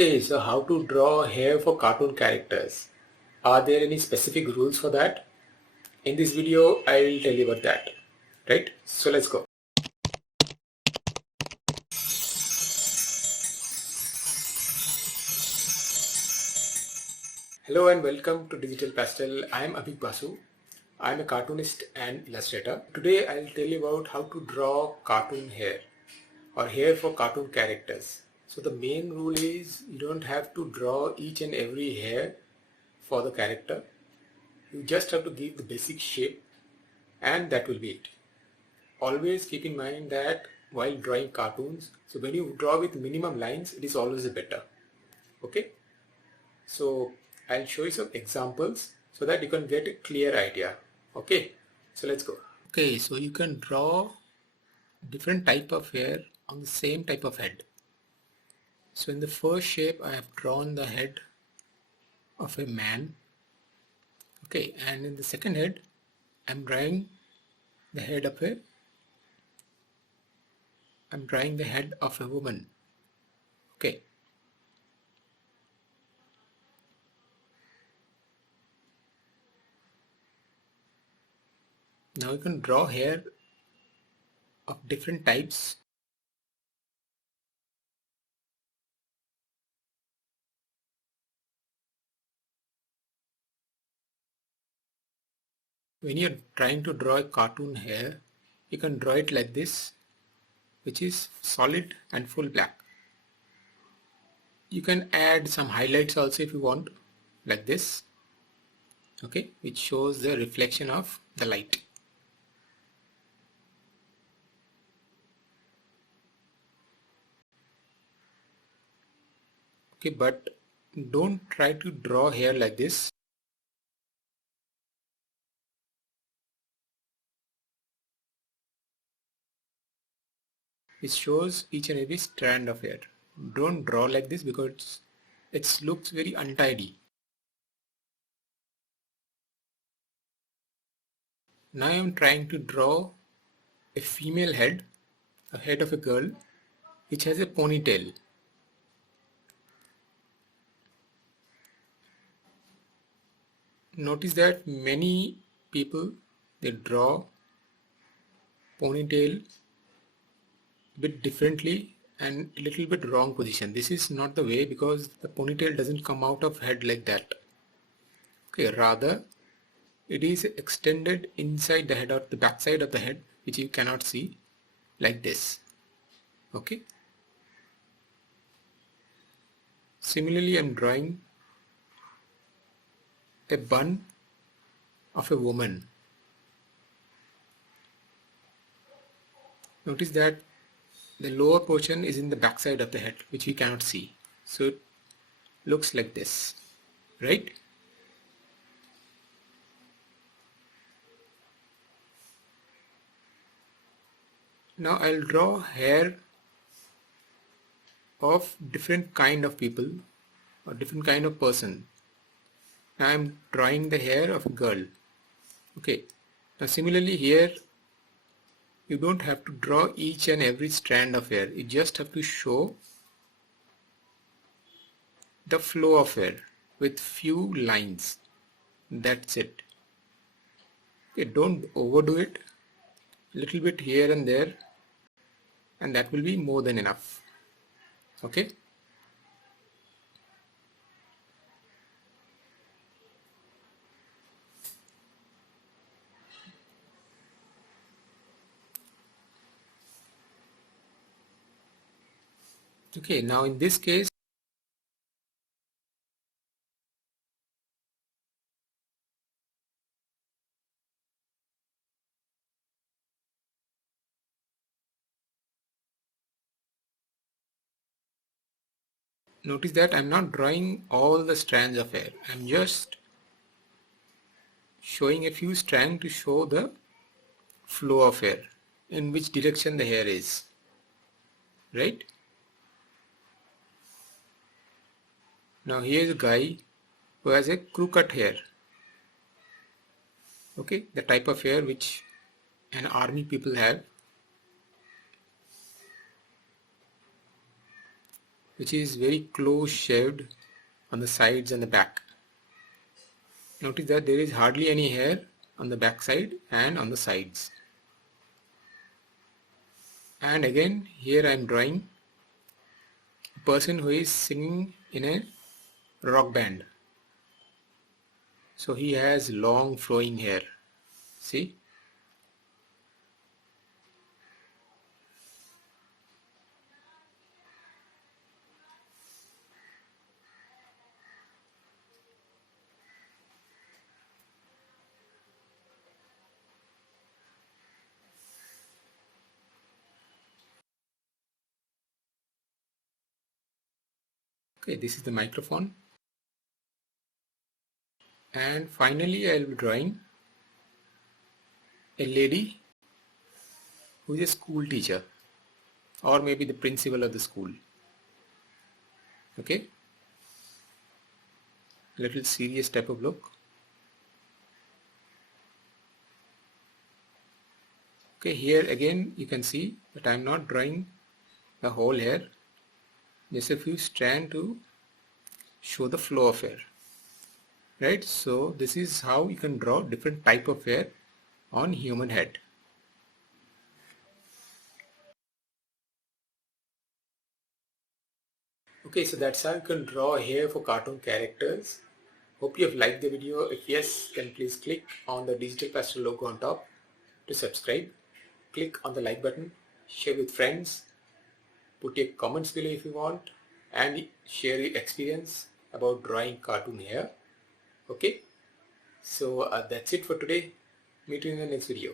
Okay, so how to draw hair for cartoon characters? Are there any specific rules for that? In this video, I'll tell you about that. Right? So let's go. Hello and welcome to Digital Pastel. I am Abhik Basu. I am a cartoonist and illustrator. Today I'll tell you about how to draw cartoon hair or hair for cartoon characters. So the main rule is you don't have to draw each and every hair for the character. You just have to give the basic shape and that will be it. Always keep in mind that while drawing cartoons, so when you draw with minimum lines, it is always better. Okay, so I'll show you some examples so that you can get a clear idea. Okay, so let's go. Okay, so you can draw different type of hair on the same type of head. So in the first shape I have drawn the head of a man. Okay, and in the second head I'm drawing the head of a woman. Okay, now you can draw hair of different types. When you're trying to draw a cartoon hair, you can draw it like this, which is solid and full black. You can add some highlights also if you want, like this, okay, which shows the reflection of the light. Okay, but don't try to draw hair like this. It shows each and every strand of hair. Don't draw like this because it looks very untidy. Now I am trying to draw a female head, a head of a girl, which has a ponytail. Notice that many people, they draw ponytail a bit differently and a little bit wrong position. This is not the way because the ponytail doesn't come out of head like that. Okay, rather it is extended inside the head or the back side of the head, which you cannot see, like this. Okay. Similarly, I'm drawing a bun of a woman. Notice that the lower portion is in the back side of the head, which we cannot see. So it looks like this, right? Now I'll draw hair of different kind of people or different kind of person. Now I'm drawing the hair of a girl. Okay. Now similarly here, you don't have to draw each and every strand of hair. You just have to show the flow of hair with few lines. That's it. Okay, don't overdo it. Little bit here and there, and that will be more than enough. Okay. Okay, now in this case, notice that I'm not drawing all the strands of hair. I'm just showing a few strands to show the flow of hair, in which direction the hair is, right? Now here is a guy who has a crew cut hair. Okay, the type of hair which an army people have. which is very close shaved on the sides and the back. Notice that there is hardly any hair on the back side and on the sides. And again here I am drawing a person who is singing in a rock band. So he has long flowing hair. See? Okay, this is the microphone. And finally I will be drawing a lady who is a school teacher or maybe the principal of the school. Okay, little serious type of look. Okay, here again you can see that I am not drawing the whole hair, just a few strands to show the flow of hair. Right, so this is how you can draw different type of hair on human head. Okay, so that's how you can draw hair for cartoon characters. Hope you have liked the video. If yes, then please click on the Digital Pastel logo on top to subscribe. Click on the like button, share with friends, put your comments below if you want, and share your experience about drawing cartoon hair. Okay, so that's it for today. Meet you in the next video.